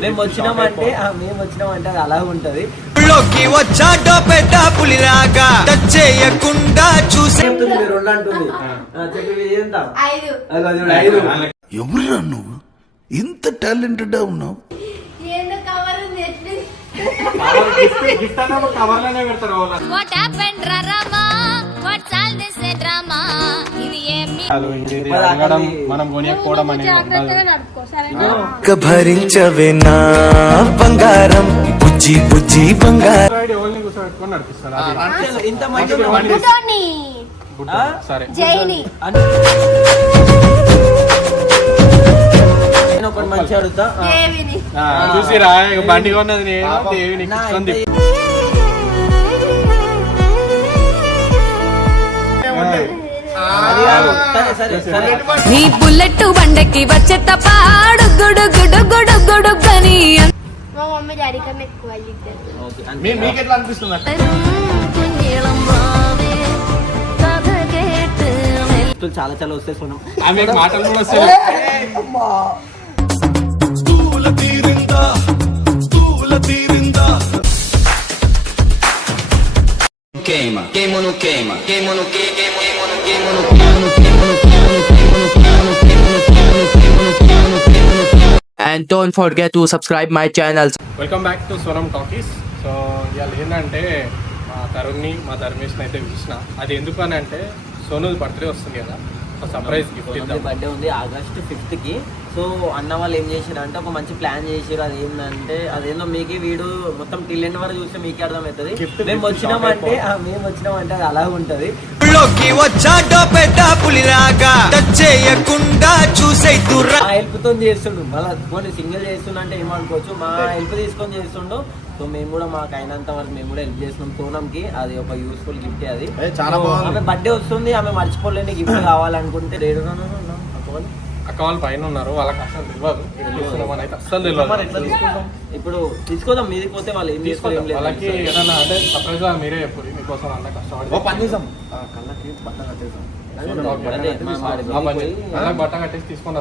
మేము వచ్చినామంటే మేము వచ్చినామంటే అది అలా ఉంటది. వచ్చాడో పెద్ద పులిరాగా చేయకుండా చూసే మీరు అంటుంది. చెప్పి ఏంటా ఐదు. ఎవరు నువ్వు? టాలెంటెడ్ ఉన్నావు. చూసిరా బండి కొన్నది నేను దేవిని నీ బుల్లెట్ బండకి వచ్చే తపాడు గుడు గుడు గుడు గుడు గని చాలా చాలా వస్తే మాటలు వస్తాయి. Queima, queima no queima, queima no queima, queima no queima no queima no queima no queima no queima no queima no queima no queima no queima no queima no queima no queima and don't forget to subscribe my channel welcome back to Swaram talkies so ఇవాళ ఏంటంటే మా తరుణ్ని మా ధర్మేష్ని అయితే పిలిచిన అది ఎందుకు అని అంటే సోను బర్త్డే వస్తుంది కదా సర్ప్రైజ్ బర్త్డే ఉంది ఆగస్ట్ ఫిఫ్త్కి. సో అన్న వాళ్ళు ఏం చేసారు అంటే ఒక మంచి ప్లాన్ చేసారు అది ఏంటంటే అదేందో మీకే వీడు మొత్తం టిల్ ఎండ్ వరకు చూస్తే మీకే అర్థమవుతుంది. మేము వచ్చినామంటే ఆ, మేము వచ్చినామంటే అది అలా ఉంటది. హెల్ప్తో చేస్తుండు. మళ్ళీ సింగిల్ చేస్తుండ అంటే ఏమనుకోవచ్చు మా హెల్ప్ తీసుకొని చేస్తుండు. సో మేము కూడా మాకు అయినంత వరకు మేము కూడా హెల్ప్ చేస్తున్నాం సోనం కి అది ఒక యూస్ఫుల్ గిఫ్ట్ అది. చాలా బాగుంది. ఆమె బర్త్డే వస్తుంది ఆమె మర్చిపోలేని గిఫ్ట్ కావాలనుకుంటే రేడు అక్క వాళ్ళు పైన ఉన్నారు వాళ్ళకి అసలు తెలియదు తెలియదు ఇప్పుడు తీసుకోదాం మీది పోతే వాళ్ళు ఏం చేసుకోవాలి ఏం తీసుకోండి లేదు. వాళ్ళకి ఏదైనా అంటే సర్ప్రైజ్గా మీరే చెప్పు మీకోసం అన్న కష్టపడి పని చేసాం కళ్ళకి బట్ట కట్టేసాం బట్ట కట్టేసి తీసుకొని.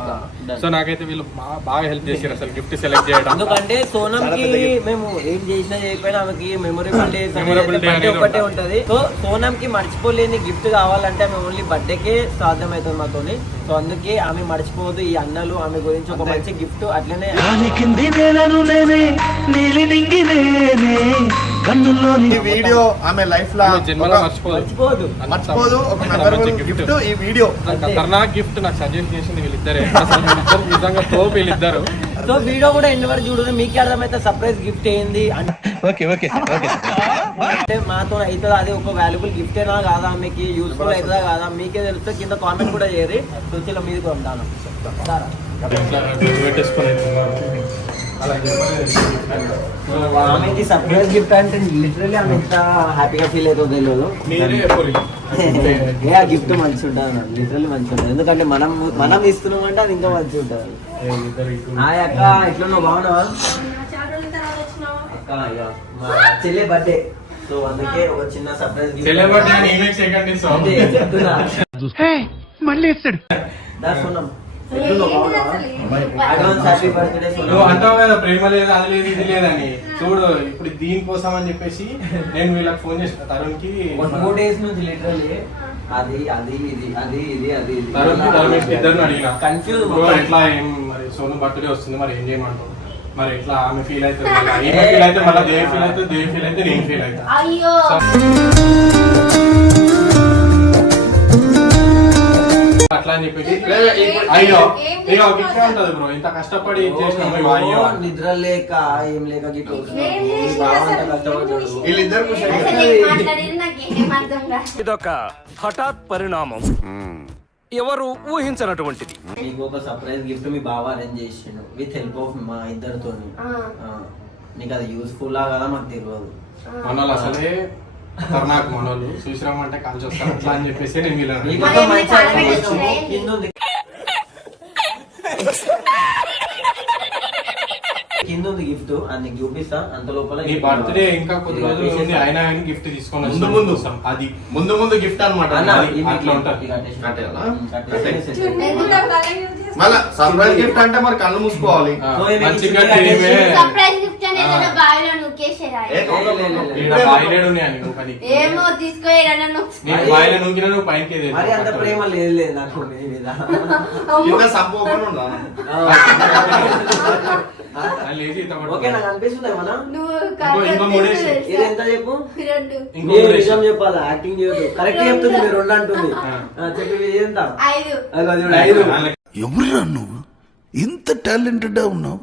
సో నాకైతే వీళ్ళు బాగా హెల్ప్ చేశారు అసలు గిఫ్ట్ సెలెక్ట్ చేయడం. ఎందుకంటే సోనం కి మేము ఏం చేసినా చేయకపోయినా ఆమెకి మెమొరబుల్ అనేది ఒకటే ఉంటుంది. సో సోనం కి మర్చిపోలేని గిఫ్ట్ కావాలంటే ఆమె ఓన్లీ బర్త్డేకే సాధ్యమవుతుంది మాతోని. సో అందుకే ఆమె మర్చిపోదు ఈ అన్నలు ఆమె గురించి ఒక మంచి గిఫ్ట్ అట్లనే ఈ వీడియో ఆమె లైఫ్ లా మర్చిపోదు. మర్చిపోదు. ఒక మెమరబుల్ గిఫ్ట్ ఈ వీడియో. ఖతర్నాక్ గిఫ్ట్ నాకు సజెస్ట్ చేసింది వీళ్ళిద్దరే. నిజంగా తోపు వీళ్ళిద్దరు. సో వీడియో కూడా ఎండ్ వరకు చూడండి మీకే అర్థమైతే సర్ప్రైజ్ గిఫ్ట్ ఏంది ఓకే ఓకే ఓకే. అంటే మాతో అవుతుందా? అది ఒక వాల్యుబుల్ గిఫ్ట్ ఏనా కాదా మీకు యూస్ఫుల్ అవుతుందా కాదా? మీకే తెలిస్తే కింద కామెంట్ కూడా చేయరు సూచనలో మీదకి పంపుతాను. ఆమెకి సర్ప్రైజ్ గిఫ్ట్ అంటే లిటరల్లీ ఆమె ఎంత హ్యాపీగా ఫీల్ అవుతుందో తెలియదు. ఏ ఆ గిఫ్ట్ మంచి ఉంటుంది లిటరల్లీ మంచి ఉంటుంది. ఎందుకంటే మనం మనం ఇస్తున్నాం అంటే అది ఇంకా మంచి ఉంటుంది. ఆ అక్క ఇట్లా నువ్వు బాగున్నావా? అక్క మా చెల్లె బర్త్డే సో అందుకే ఒక చిన్న సర్ప్రైజ్ సెలబ్రిటీ అని ఈమె సెకండ్ ఇస్తాం దా నువ్వు అంటావు కదా ప్రేమ లేదు అది లేదు ఇది లేదని. చూడు ఇప్పుడు దీనికోసం అని చెప్పేసి నేను వీళ్ళకి ఫోన్ చేసిన తరుణ్కి టూ డేస్ నుంచి లిటరల్లీ అది అది ఇది అది ఇది అది ఇది. ఇద్దరిని అడిగిన. కన్ఫ్యూజ్ ఎట్లా ఏం మరి సోను బర్త్డే వస్తుంది మరి ఏం చేయమంటావు? మరి ఎట్లా ఆమె ఫీల్ అవుతుంది ఫీల్ అయితే మళ్ళీ దేవి ఫీల్ అయితే దేవి ఫీల్ అయితే నేను ఫీల్ అవుతా. అట్లా అని చెప్పేసి. అయ్యో ఇక గిఫ్ట్ ఉంటది బ్రో. ఇంత కష్టపడి చేసినాము అయ్యో. నిద్ర లేక ఏం లేక గిట్ల? వీళ్ళిద్దరు ఇదొక హఠాత్ పరిణామం. ఎవరు ఊహించనటువంటిది. మీకు ఒక సర్ప్రైజ్ గిఫ్ట్ మీ బావ అరేంజ్ చేసిండు. విత్ హెల్ప్ ఆఫ్ మా ఇద్దరితో ఆ. నీకు అది యూస్ఫుల్ లా కదా మాకు తెలియదు మనోళ్ళు అసలే ఖతర్నాక్ మనోళ్ళు. చూసిరామ్ అంటే కాల్చి వస్తారు అట్లా అని చెప్పేసి నేను వీళ్ళని కింద ఉంది. గిఫ్ట్ అది నీకు చూపిస్తా. అంత లోపల నీ బర్త్డే ఇంకా కొద్ది రోజులు ఉంది. ఆయన గిఫ్ట్ తీసుకొని ముందు ముందు. అది. ముందు ముందు గిఫ్ట్ అనమాట అట్లా ఉంటారు మళ్ళా సర్ప్రైజ్ గిఫ్ట్ అంటే మరి కళ్ళు మూసుకోవాలి. మంచిగా ఏమో తీసుకోయాడన్నా నువ్వు పైకి. మరి అంత ప్రేమ లేదు లేదు నాకు మీ మీద. కింద సంపు ఓపెన్ ఉందా మళ్ళీ లేచి ఈత కొడతావు. ఓకే నాకు అనిపిస్తుంది. ఇది ఎంత చెప్పు? నేను. నిజం చెప్పాలా? యాక్టింగ్ చేయదు కరెక్ట్ చెప్తుంది మీరు రెండు అంటుంది. చెప్పు ఎంత? ఐదు. ఐదు. ఎవరురా నువ్వు? ఇంత టాలెంటెడ్ ఉన్నావు?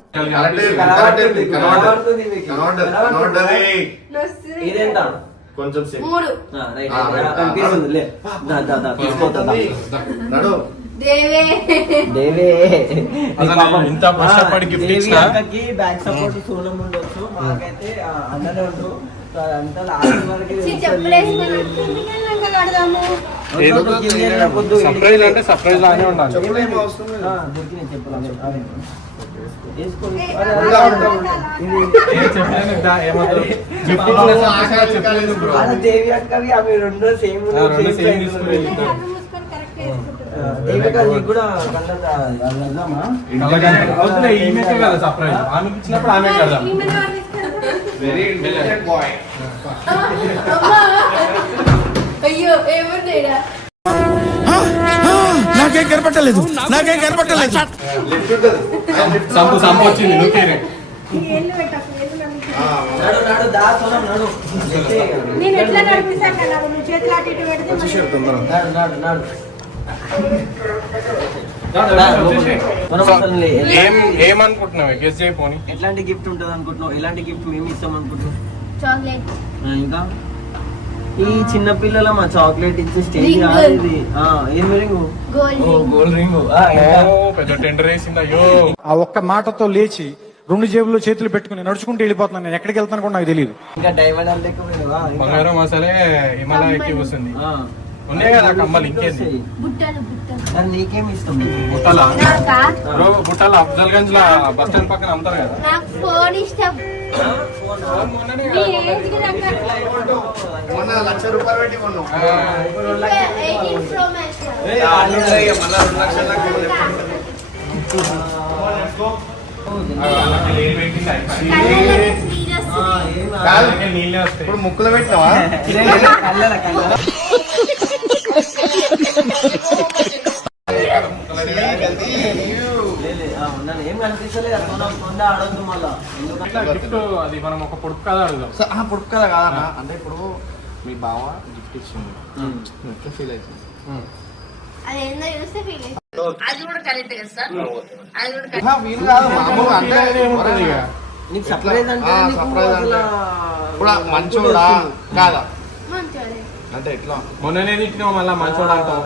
కొంచెం సేపు. మూడు. ఆ, రైట్, ఆ, రైట్. ఆ, కనిపిస్తుంది లే. దా, దా, దా, తీసుకోతా, దా. నడు. దేవే. దేవే. అసలు పాపం. ఇంత కష్టపడి బ్యాక్ సపోర్ట్ మాకైతే అన్ననే ఉండు. సర్ప్రైజ్ అంటే సర్ప్రైజ్ లానే ఉండాలి. దేవి అక్కవి అవి రెండు సేమ్ సర్ప్రైజ్ ఆమెకి ఇచ్చినప్పుడు ఆమె కదా? వెరీ ఇంటెలిజెంట్ బాయ్ అమ్మా. అయ్యో ఏముంది ఈడ? నాకేం కనపట్టలేదు నాకేం కనపట్టలేదు. లిఫ్ట్ ఉంటది. సంపు సంపు వచ్చింది నేను ఎట్లా నడిపిస్తాను కదా నువ్వు చేతులు అటు ఇటు పెడితే ఏమనుకుంటున్నావు? గెస్ చేయపోని ఎట్లాంటి గిఫ్ట్ ఉంటుంది అనుకుంటున్నావు? ఎలాంటి గిఫ్ట్ మేము ఇస్తాం అనుకుంటున్నాం చాక్లెట్. ఆ, ఇంకా? ఈ చిన్న పిల్లల మా చాక్లెట్ ఇచ్చే స్టేజ్. కాదు ఇది. ఏం రింగ్? Gold gold ring. పెద్ద టెండర్ వేసింది? అయ్యో. ఆ ఒక్క మాటతో లేచి రెండు జేబుల్లో చేతులు పెట్టుకుని నడుచుకుంటూ వెళ్ళిపోతున్నాను నేను. ఎక్కడికి వెళ్తాను కూడా నాకు తెలియదు ఇంకా డైమండ్ మసాలే హిమాలయకి వస్తుంది. ఆ. ఉన్నాయి కదా కమ్మలు ఇంకేంది వస్తాయి. బుట్టలు బుట్టలు. మరి నీకేం ఇష్టం? బుట్టల? నాకా? బ్రో బుట్టల? అఫ్జల్ గంజ్ లా బస్ స్టాండ్ పక్కన అమ్ముతారు కదా. నాకు ఫోన్ ఇష్టం. మొన్న లక్ష రూపాయలు పెట్టి కొన్నాం. మళ్ళా రెండు లక్షల దాకా కొనలేదు. ఆ, ఏం కనిపిస్తలేదు కొండ ఆడొద్దు మళ్ళా గిఫ్ట్ అది మనం ఒక పొడుపు కదా అడుగుదాం స- ఆ, పొడుపు కదా కాదన్న అంటే ఇప్పుడు మీ బావ గిఫ్ట్ ఇచ్చింది ఎట్లా ఫీల్ అవుతుంది సర్ప్రైజ్ అంటే మంచోడా? కాదా? అంటే ఎట్లా? మొన్ననే తిట్టినావు మళ్ళా మంచోడు అంటావు.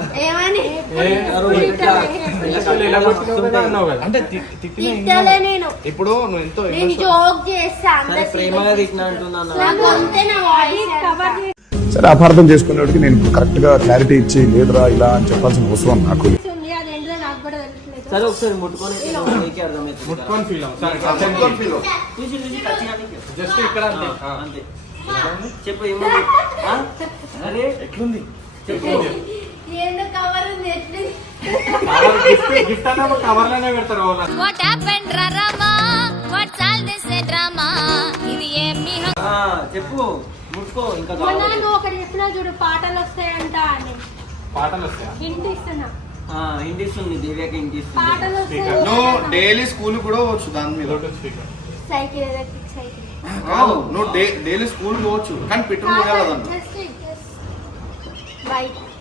అంటే తిట్టిన ఇప్పుడు నువ్వు ఎంతో సరే అపార్థం చేసుకునేవాడికి నేను కరెక్ట్గా క్లారిటీ ఇచ్చి లేదురా ఇలా అని చెప్పాల్సిన అవసరం నాకు. సరే ఒకసారి ముట్టుకొని ఫీల్. జస్ట్ ఇక్కడ. అంతే. చెప్పు ఏముంది? ఆ? అరే ఎట్లుంది? చెప్పు. ఏందో కవర్ ఉంది ఎట్లుంది? కవర్ గిఫ్ట్ గిఫ్ట్ అన్నప్పుడు కవర్లోనే పెడతారు వాళ్ళు. వాట్ హ్యాపెండ్ రా Rama what's all this drama ఇది ఏమి ఆ, చెప్పు. ముట్టుకో ఇంకా మొన్న కావాలి. నువ్వు ఒకటి చెప్పినా చూడు పాటలు వస్తాయంట అని. పాటలు వస్తాయా? ఇస్తున్నా. ఇస్తుంది దివ్యకి ఇంటి ఇస్తుంది. పాటలు. నువ్వు డైలీ స్కూల్ కూడా పోవచ్చు దాని మీద. సైకిల్ కాదు నువ్వు డైలీ స్కూల్ పోవచ్చు కానీ పెట్రోల్ పోయాలన్న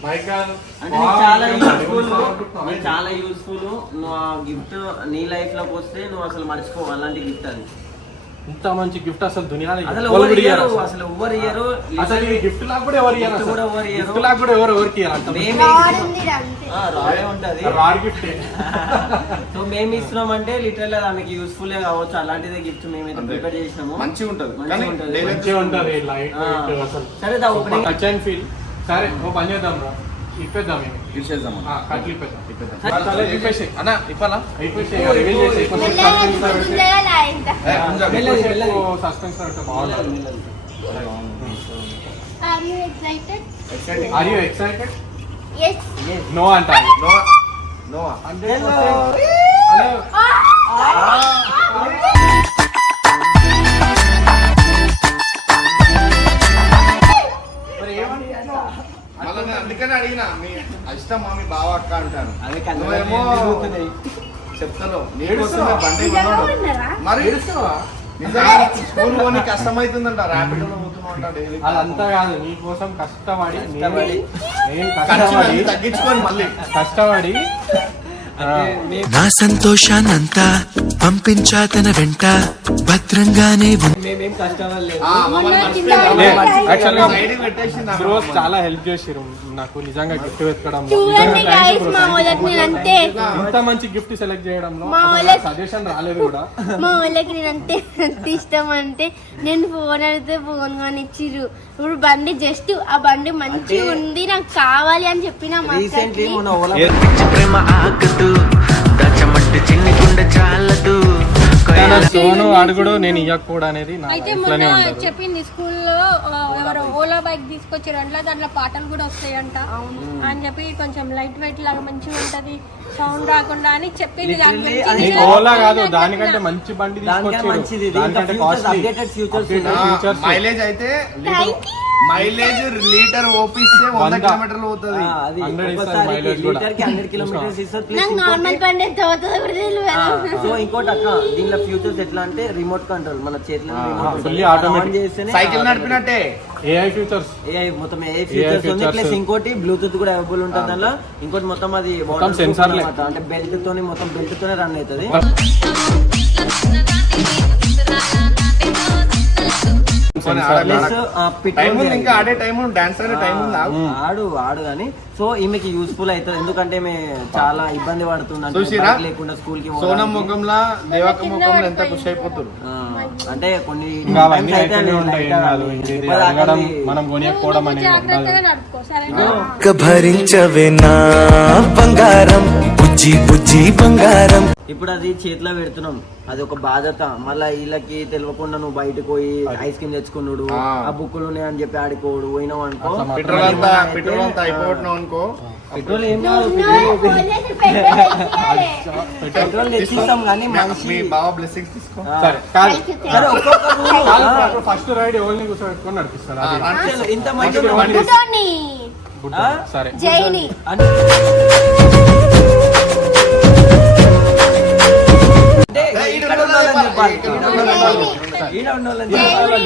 బైక్ అంటే నీకు చాలా యూస్ఫుల్ నీకు చాలా యూస్ఫుల్ నువ్వు ఆ గిఫ్ట్ నీ లైఫ్లోకి వస్తే నువ్వు అసలు మర్చిపోవు. అలాంటి గిఫ్ట్ అది. ఇంత మంచి గిఫ్ట్ అసలు దునియాలో అసలు ఎవరు ఇయ్యరు అసలు. ఎవరు ఇయ్యరు అసలు ఈ గిఫ్ట్ లాగా కూడా ఎవరు ఇయ్యరు కూడా ఎవరు ఇయ్యరు. గిఫ్ట్ లాగా కూడా ఎవరు ఎవరికి ఇయ్యరు అంత మేమే ఆ, రాడే ఉంటది. Rod gift. సో మేము ఇస్తున్నామంటే లిటరల్ ఆమెకి యూస్ఫుల్ కావచ్చు అలాంటిదే గిఫ్ట్ మేమైతే అంతే. ప్రిపేర్ చేసినాము. మంచిగా ఉంటది. ఉంటది. లైట్ అసలు. సరే దా ఓపెనింగ్ టచ్ అండ్ ఫీల్ సరే ఓ పని చేద్దాం రా ఇప్పేద్దాం. తీసేద్దాం ఆ, కట్లు ఇప్పేద్దాం. అన్న ఇప్పలా చేసి కొంచెం మెల్లగా suspense లా పెట్టి. గుంజగా అందుకనే అడిగిన మీ ఇష్టమా మీ బావ అక్క అంటాను నువ్వేమో. చెప్తాను నీకోసమే బండి కొన్నాడు. మరి నిజంగా స్కూల్ పోనీ కష్టమైతుందంట ర్యాపిడ్ పోతున్నావు అంట డైలీ. అదంతా కాదు నీ కోసం కష్టపడి నేను కష్టపడి. తగ్గించుకొని మళ్ళీ. కష్టపడి నా సంతోషాన్నంతా పంపించా తన వెంట. భద్రంగానే మేమేం. చాలా హెల్ప్ చేసిరు నాకు నిజంగా గిఫ్ట్ వెతకడం చూడండి guys, మా వాళ్ళకి నేను అంతే. ఇంత మంచి గిఫ్ట్ సెలెక్ట్ చేయడంలో సజెషన్ రాలేదు కూడా. మా వాళ్ళకి నేను అంటే ఎంత ఇష్టం అంటే నేను ఫోన్ అడిగితే ఫోన్ కొని ఇచ్చిర్రు ఇప్పుడు బండి జస్ట్ ఆ బండి మంచిగా ఉంది నాకు కావాలి అని చెప్పిన ప్రేమ ఆగదు. దాచమంటే చిన్ని గుండె చాలదు. కానీ సోను అడుగుడు నేను ఇవ్వకపోవడం అనేది నా అయితే మొన్న చెప్పింది స్కూల్లో ఎవరో ఓలా బైక్ తీసుకొచ్చారంట దాంట్లో పాటలు కూడా వస్తాయంట. అని చెప్పి కొంచెం లైట్ వెయిట్ లాగా మంచిగా ఉంటది. సౌండ్ రాకుండా అని చెప్పింది దాని గురించి నేను ఓలా కాదు నాకు దానికంటే మంచి బండి దానికంటే మంచిది తీసుకొచ్చారు ఇది. దానికంటే కాస్ట్లీ Updated. మైలేజ్ అయితే మైలేజ్ లీటర్ ఓపిస్తే వంద. కిలోమీటర్లు పోతుంది. సో ఇంకోటి అక్క దీనిలో ఫ్యూచర్స్ ఎట్లా అంటే రిమోట్ కంట్రోల్ మన చేతిలో. సైకిల్ నడిపినట్టే. ఏఐ ఫీచర్స్ ఏఐ మొత్తం ఏ ఫీచర్స్ ఉంది. ప్లస్ ఇంకోటి బ్లూటూత్ కూడా అవైలబుల్ ఉంటుంది దానిలో ఇంకోటి మొత్తం అది. అన్నమాట. అంటే బెల్ట్ తోని మొత్తం బెల్ట్ తోనే రన్ అవుతుంది. ఇంకా ఆడే టైం డాన్స్ ఆడే టైం. ఆడు ఆడు కానీ సో ఈమెకి యూస్ఫుల్ అవుతుంది. ఎందుకంటే ఈమె చాలా ఇబ్బంది పడుతుంది లేకుండా స్కూల్కి సోనం పోవడానికి. ముఖంలా దేవక ముఖంలో ఎంత ఖుషి అంటే కొన్ని మనం కొనియకపోవడం అనేది భరించవే నా బంగారం బుజ్జి బుజ్జి బంగారం. ఇప్పుడు అది చేతిలో పెడుతున్నాం. అది ఒక బాధ్యత. మళ్ళీ వీళ్ళకి తెలియకుండా నువ్వు బయటకు పోయి ఐస్ క్రీమ్ తెచ్చుకున్నాడు ఆ. బుక్కులు ఉన్నాయి అని చెప్పి ఆడిపోడు పోయినావు అనుకో. పెట్రోల్ అంతా పెట్రోల్ అంతా అయిపోవట్నావు అనుకో. పెట్రోల్ ఏం కాదు పెట్రోల్ తెచ్చిస్తాం కానీ మనిషి బ్లెస్సింగ్స్ తీసుకో. ఫస్ట్ రైడ్ ఎవరిని కూర్చోబెట్టుకొని నడిపిస్తారు? ఇంత మంచి? సరే. జైని. అంటే ఈడ చెప్పాలి. ఈడ. చెప్పాలి.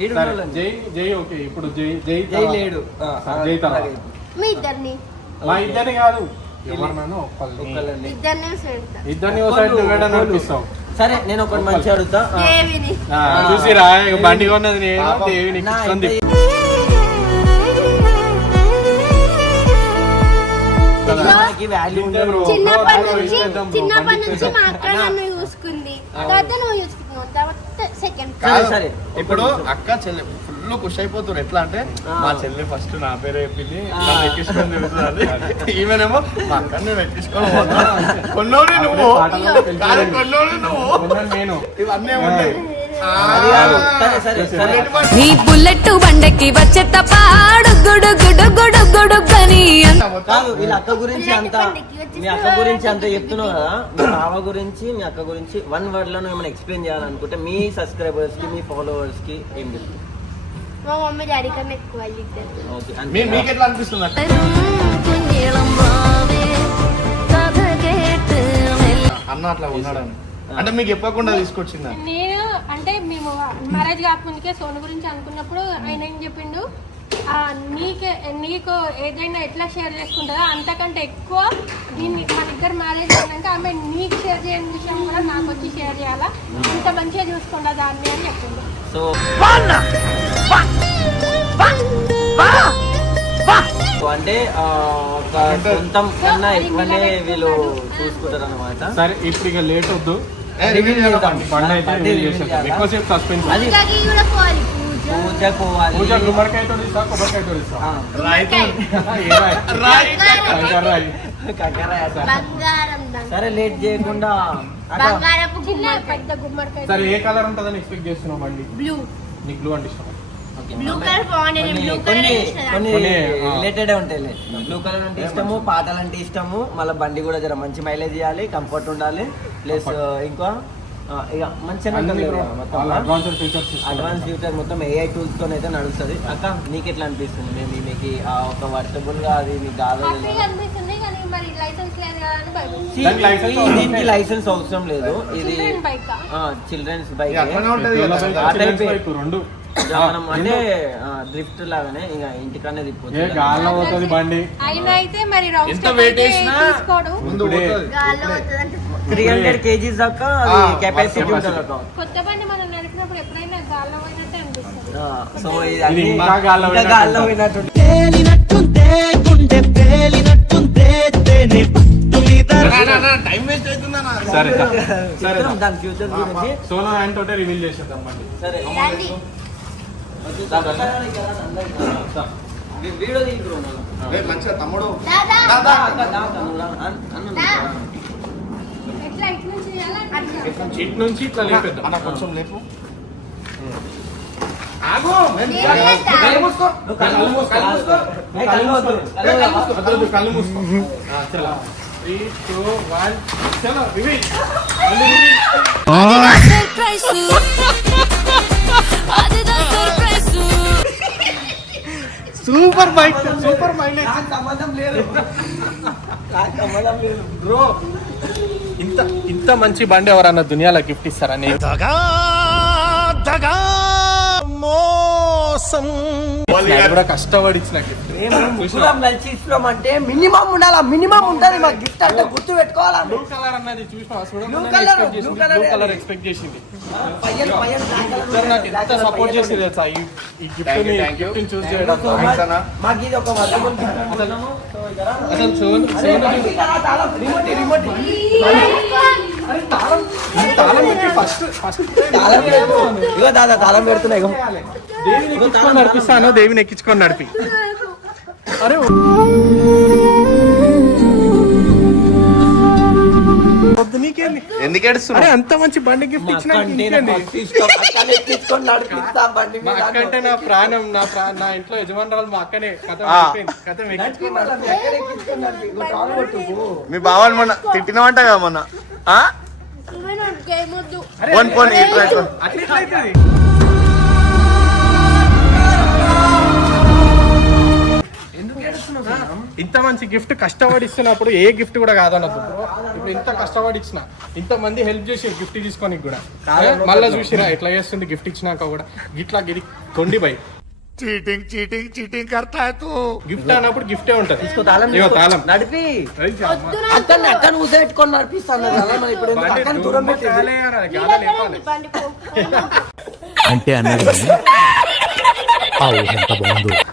ఈడ. జై జై ఓకే ఇప్పుడు జై జై. లేడు ఆ, జై తర్వాత. అలాగే. మీ ఇద్దరిని మా ఇద్దరిని కాదు ఎవరినైనా ఒక్కరిని ఒక్కళ్ళని. ఇద్దరిని పెడతా ఇద్దరిని ఓ సైడ్ నువ్వేడా నడిపిస్తావు సరే నేను ఒకటి మంచి అడుగుతా. దేవిని చూసిరా బండి కొన్నది నేను పాపం. చిన్నప్పటి బ్రో, నుంచి ఇచ్చేద్దాం బ్రో, చిన్నప్పటి బండి నుంచి మా అక్క అన్నా. నన్ను చూసుకుంది. తర్వాత నువ్వు చూసుకున్నావు. తర్వాత సెకండ్ కాదు, సరే. ఇప్పుడు అక్క చెల్లె ఫుల్ ఖుషి అయిపోతున్నారు ఎట్లా అంటే. మా చెల్లె ఫస్ట్ నా పేరు చెప్పింది. ఎక్కించుకొని తిరుగుతుంది ఈమెనేమో మా అక్క నేను ఎక్కించుకొని పోతా. కొన్నోడు నువ్వు. కొన్నోడు నువ్వు. నేను. ఇవన్నీ ఉంటాయి నీ బుల్లెట్ బండకి వచ్చే తప్ప గుడు గుడు గుడు గుడు గని వీళ్ళ అక్క గురించి అంత మీ అక్క గురించి అంత చెప్తున్నావు కదా. మీ బావ గురించి మీ అక్క గురించి వన్ వర్డ్లో ఏమైనా ఎక్స్ప్లెయిన్ చేయాలనుకుంటే మీ సబ్స్క్రైబర్స్కి మీ ఫాలోవర్స్కి ఏం చెప్తారు మా మమ్మీ డాడీ కన్నా ఎక్కువ మీకు ఎట్లా అనిపిస్తుంది అన్న అట్లా ఉన్నాడని. అంటే మీకు చెప్పకుండా తీసుకొచ్చిందా? నేను అంటే మేము మ్యారేజ్ కాకముందుకే సోను గురించి అనుకున్నప్పుడు ఆయన ఏం చెప్పిండు? ఆ, నీకే నీకు ఏదైనా ఎట్లా షేర్ చేసుకుంటుందో అంతకంటే ఎక్కువ దీన్ని మన ఇద్దరు మ్యారేజ్ అయినాక ఆమె నీకు షేర్ చేయని విషయం కూడా నాకు వచ్చి షేర్ చేయాలా? ఇంత మంచిగా చూసుకుంటా దాన్ని అని చెప్పిండు. సో సో అంటే సొంతం కన్నా ఎక్కువనే వీళ్ళు చూసుకుంటారు అనమాట సరే ఇప్పుడు ఇక లేట్ వద్దు. ఎక్కువసేపు సస్పెన్స్ పూజ. పోవాలి. పూజ ఇస్తా ఇస్తా సార్. బంగారం. దాని సరే లేట్ చేయకుండా సరే ఏ కలర్ ఉంటుందని ఎక్స్పెక్ట్ చేస్తున్నావు బండి? బ్లూ. నీకు బ్లూ అంటే ఇష్టం బ్లూ కలర్. రిలేటెడ్ ఉంటాయి బ్లూ కలర్ అంటే ఇష్టము పాటలు అంటే ఇష్టము. మళ్ళీ బండి కూడా జర మంచి మైలేజ్ ఇవ్వాలి కంఫర్ట్ ఉండాలి. ప్లస్ ఇంకా ఇక మంచిగా అడ్వాన్స్ ఫ్యూచర్ మొత్తం ఏఐ టూల్స్తో అయితే నడుస్తుంది. అక్క నీకు ఎట్లా అనిపిస్తుంది మేము మీకు ఆ ఒక వర్టబుల్గా అది మీకు దానికి లైసెన్స్ అవసరం లేదు. ఇది చిల్డ్రన్స్ బైక్ మనం అంటే డ్రిఫ్ట్ లాగానే ఇక ఇంటికనే ఏ తిప్పొచ్చు బండి? అయినా అయితే మరి త్రీ హండ్రెడ్ కేజీస్ దాకా కెపాసిటీ capacity. ఉంటుంది. అక్క కొత్త బండి మనం నడిపినప్పుడు ఎప్పుడైనా గాల్లో పోయినట్టే అనిపిస్తుంది. సో ఇది ఇంకా గాల్లో ఇంకా పోయినట్టు గాల్లో ఉంటుంది. పోయినట్టు టైం వేస్ట్ అవుతుందన్నా సరే దా. సరే దా. చెప్తాం దాని ఫ్యూచర్ గురించి. సోలో ఆయన తోటే రివీల్ చేసేద్దాం బండి. సరే. డాడీ. వీడియో తీసుకున్నాను రేపు మంచిగా తమ్ముడు. ఇటు నుంచి ఇట్లా లేపేద్దాం. అన్న కొంచెం లేపు. ఆగు. నేను చేస్తా. కళ్ళు మూసుకో. కళ్ళు మూసుకో. కళ్ళు మూసుకో. కళ్ళు మూసుకో. వద్దు, వద్దు, కళ్ళు మూసుకో. ఆ, చలో త్రీ టూ వన్. చలో reveal surprise అదిదా surprise super bike super mileage. సంబంధం లేదు. నాకు సంబంధం లేదు బ్రో. ఇంత ఇంత మంచి బండి ఎవరన్నా దునియాలో గిఫ్ట్ ఇస్తారా? మోసం. అది కూడా కష్టపడి ఇచ్చిన గిఫ్ట్ మేము ముగ్గురం కలిసి ఇస్తున్నాం అంటే మినిమం ఉండాలా? మినిమం ఉండాలి మా గిఫ్ట్ అంటే గుర్తు పెట్టుకోవాలా బ్లూ కలర్ అన్నది బ్లూ ఏ కలర్. ఎక్స్పెక్ట్ చేసింది. నాకు ఎంత సపోర్ట్ పయ్యన్ చేసి తెలుసా? ఈ గిఫ్ట్ చూస్ చేయడం. మాకు ఇది ఒక అసలు సోన్ రిమోట్ రిమోట్. తాళం పెట్టి ఫస్ట్ ఫస్ట్ తాళం పెడుతూ ఇగో దాదా తాళం పెడుతున్నా ఇగో. దేవిని ఎక్కించుకొని నడిపిస్తాను దేవిని ఎక్కించుకొని నడిపి. అరే వద్దు నీకేంది? ఎందుకు అరే ఏడుస్తున్నావు అంత మంచి బండి గిఫ్ట్ మా ఇచ్చిన మా అక్క అంటే నా ప్రాణం నా ప్రా నా ఇంట్లో యజమానురాలు మా అక్కనే. కథ. కథ మీ బావని మొన్న తిట్టినవంట కదా మొన్న? ఎట్లా అవుతుంది? ఇంత మంచి గిఫ్ట్ కష్టపడి ఇస్తున్నప్పుడు ఏ గిఫ్ట్ కూడా కాదన్నది ఇంత కష్టపడి ఇచ్చిన. ఇంత మంది హెల్ప్ చేసి గిఫ్ట్ తీసుకోనికి కూడా. మళ్ళీ చూసిరా ఎట్లా చేస్తుంది గిఫ్ట్ ఇచ్చినాక కూడా. గిట్లా గిరి కొండి బై చీటింగ్ చీటింగ్ చీటింగ్ కర్తా గిఫ్ట్ అన్నప్పుడు గిఫ్టే ఉంటది. తీసుకో తాళం ఇగో. తాళం. నడిపి. అక్కని ఊసేట్టుకొని నడిపిస్తాను. ఇప్పుడు దూరం అంటే అన్నాడు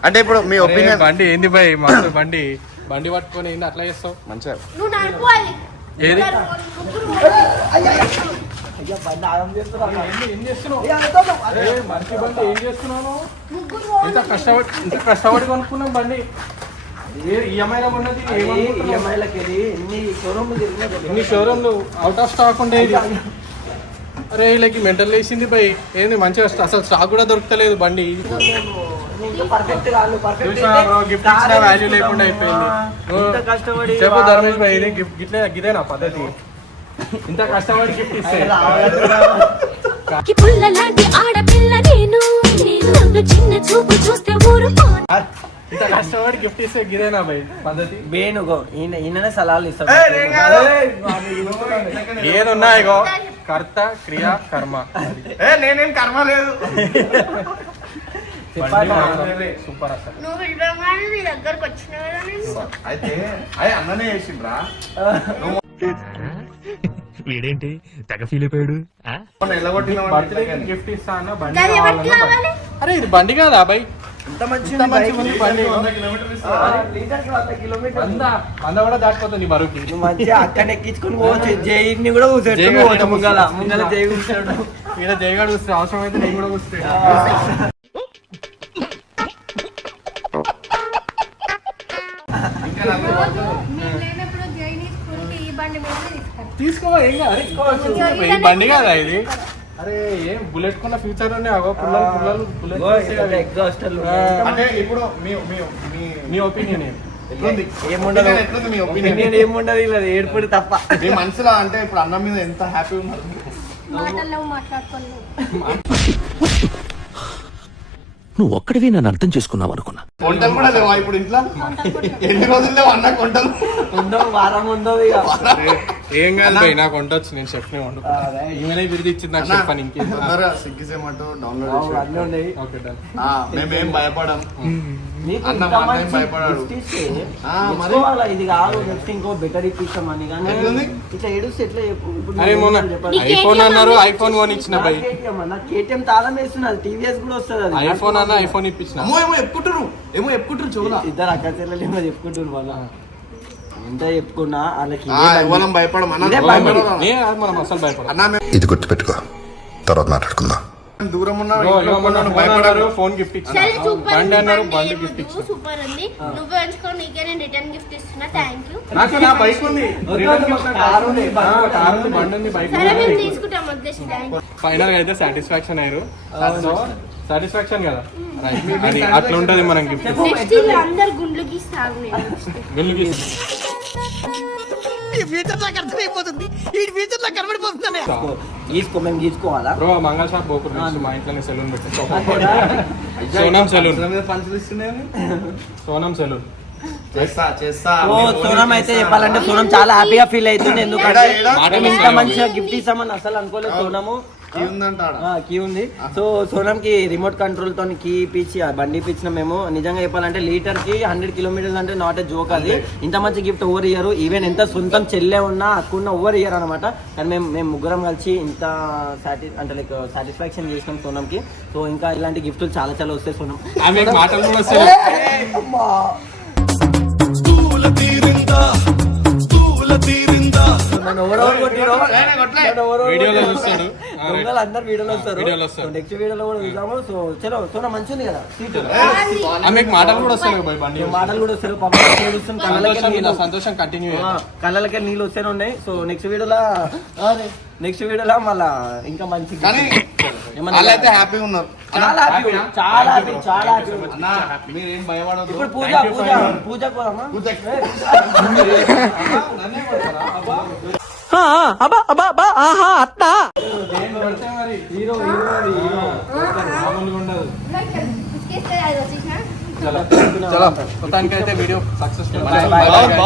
అంటే ఇప్పుడు మీ ఒపీనియన్ బండి ఏంది బై మస్తు బండి. బండి పట్టుకొని ఏంది అట్లా చేస్తావు? మంచిగా. ఏది? మంచి బండి ఏం చేస్తున్నావు? ముగ్గురు ఇంత కష్టపడి ఇంత కష్టపడి కొనుక్కున్నాం బండి? ఈఎంఐలో ఉన్నది? ఈఎంఐలకి ఎన్ని షోరూమ్లు ఎన్ని షోరూమ్లు అవుట్ ఆఫ్ స్టాక్ ఉండేది అరే వీళ్ళకి మెంటల్ వేసింది బై. ఏంది మంచిగా అసలు స్టాక్ కూడా దొరుకుతలేదు బండి. పర్ఫెక్ట్ కాదు పర్ఫెక్ట్ చూసినా bro, gift ఇచ్చిన వాల్యూ లేకుండా అయిపోయింది. ఇంత కష్టపడి చెప్పు ధర్మేష్ భాయ్ ఇది గిఫ్ట్ గిట్లే గిదేనా పద్ధతి. ఇంత కష్టపడి గిఫ్ట్ ఇస్తే. కి పుల్ల లాంటి ఆడపిల్ల నేను. నన్ను చిన్న చూపు చూస్తే ఊరుకో ఇంత కష్టపడి గిఫ్ట్ ఇస్తే గిదేనా భయ్ పద్ధతి. వేణుగో ఈయన ఈయననే సలహాలు ఇస్తాడు. ఏదున్నా ఇగో? కర్త క్రియ కర్మ. ఏ నేనేం కర్మ లేదు. సూపర్ అసలు. నువ్వు పిలవగానే నీ దగ్గరకు వచ్చిన కదా నేను అయితే అన్ననే చేసిండ్రా. వీడేంటి? తెగ ఫీల్ అయిపోయాడు. గిఫ్ట్ ఇస్తా అన్న బండి అది ఎవరికి కావాలన్నా కావాలి? బండి. అరే ఇది బండి కాదా బాయ్ ఇంత మంచి బండి. వంద వంద కూడా దాటిపోతుంది బరువుకి. నువ్వు మంచిగా అక్కడ ఎక్కించుకొని పోవచ్చు జైని కూడా జై కూడా ముంగల. ముంగల జై కూర్చోడు ఈడ జయగాడు వస్తే అవసరం అయితే నేను కూడా వస్తే తీసుకో ఏం కాదు. బండి కాదా ఇది? అరే ఏం బుల్లెట్ కొన్న ఫ్యూచర్ అంటే ఇప్పుడు మీ మీ మీ మీ ఒపీనియన్ ఏముండదు. ఏముండదు ఇలా ఏడుపుడు తప్ప. మీ మనసులో అంటే ఇప్పుడు అన్నం మీద ఎంత హ్యాపీ ఉన్నారు? నువ్వు ఒక్కడివి నన్ను అర్థం చేసుకున్నావు అనుకున్నా. వంటలు కూడా లేవా ఇప్పుడు ఇంట్లో? ఎన్ని రోజులు లేవు అన్న వంటలు? ఉండవు వారం ఉండవు ఇక. ఏం కాదు భయ్ నాకు వంట వచ్చు నేను షెఫ్ని వండుకుంటా. ఈమెనే బిరుదు ఇచ్చింది? నాకు షెఫ్ అని ఇంకేం తొందరగా డౌన్లోడ్ ఉన్నాయి. ఓకే డన్ మేమేం భయపడం. అన్న మా అన్నయ్య భయపడాడు. మరి? ఇది కాదు నెక్స్ట్ ఇంకో బెటర్ కానీ ఎట్లుంది? ఇట్లా ఏడుస్తే ఎట్లా చెప్పు? అరే మొన్న? ఐఫోన్ అన్నారు ఐఫోన్ కొని ఇచ్చిన భయ్. కేటీఎం తాళం వేస్తున్నది టీవీఎస్ కూడా వస్తుంది అది. ఐఫోన్ అన్న ఐఫోన్ ఇప్పించిన. ఏమో చెప్పుకుంటారు ఏమో చెప్పుకుంటారు చెవులా. ఇద్దరు అక్క చెల్లెలు ఏమో చెప్పుకుంటారు వాళ్ళ. ఎంత చెప్పుకున్నా వాళ్ళకి భయపడం మనం అసలు భయపడ ఇది గుర్తుపెట్టుకో తర్వాత మాట్లాడుకుందాం. దూరం ఫోన్ భయపడారు అన్నారు ఫోన్ గిఫ్ట్ బండి అన్నారు బండి గిఫ్ట్ ఇచ్చిన. సూపర్ ఉంది. నువ్వే ఉంచుకో నీకే నేను రిటర్న్ గిఫ్ట్ ఇస్తున్నా థ్యాంక్ యూ నాకు నా బైక్ ఉంది. రిటర్న్ గిఫ్ట్ కార్ ఉంది కార్ ఉంది బండి ఉంది బైక్ సరే మేము తీసుకుంటాం వదిలేసి థ్యాంక్ యూ ఫైనల్గా అయితే సాటిస్ఫాక్షన్ అయ్యారు. సాటిస్ఫాక్షన్ కదా? Right. అది అట్లా ఉంటది మనం గిఫ్ట్ గుండ్లు తీసుకో మేము తీసుకోవాలా బ్రో మంగళ షాప్ పోకూడదు నెక్స్ట్ మా ఇంట్లోనే saloon Sonam saloon. Sonam saloon. చేస్తా చేస్తా. ఓ సోనం అయితే చెప్పాలంటే సోనం చాలా హ్యాపీగా ఫీల్ అవుతుంది. ఎందుకంటే ఇంత మంచిగా గిఫ్ట్ ఇస్తామని అసలు అనుకోలేదు సోనము. కీ ఉంది. సో సోనం కి రిమోట్ కంట్రోల్తో కీ ఇప్పించి ఆ బండి ఇప్పించిన మేము. నిజంగా చెప్పాలంటే లీటర్కి హండ్రెడ్ కిలోమీటర్స్ అంటే నాట్ ఏ జోక్ అది. ఇంత మంచి గిఫ్ట్ ఓవర్ ఇయర్ ఈవెన్ ఎంత సొంతం చెల్లె ఉన్నా అక్కున్న ఓవర్ ఇయర్ అనమాట కానీ మేము మేము ముగ్గురం కలిసి ఇంత సాటి అంటే లైక్ సాటిస్ఫాక్షన్ చేసినాం సోనం కి సో ఇంకా ఇలాంటి గిఫ్ట్లు చాలా చాలా వస్తాయి సోనం. ఆమె మాటలు కూడా వస్తాయి. వీడియోలో. చూస్తాడు. దొంగలు అందరు వీడియోలో వస్తారు. నెక్స్ట్ వీడియోలో కూడా చూద్దాము. సో చలో సోనా మంచిది కదా? సీట్. మాటలు కూడా వస్తాయి మాటలు కూడా వస్తారు పాపం సంతోషం కంటిన్యూ ఆ, కళ్ళకి నీళ్ళు వస్తూనే ఉన్నాయి. సో నెక్స్ట్ వీడియోలో నెక్స్ట్ వీడియోలో మళ్ళా ఇంకా మంచి వాళ్ళైతే హ్యాపీ ఉన్నారు. చాలా హ్యాపీ చాలా హ్యాపీ చాలా హ్యాపీ అన్న మీరేం భయపడదు ఇప్పుడు పూజ పూజ పూజ. హీరో హీరో మామూలుగా ఉండదు బిస్కెట్స్ అది వచ్చేసిన చలో చలో మొత్తానికి అయితే video successful Bye, bye, guys.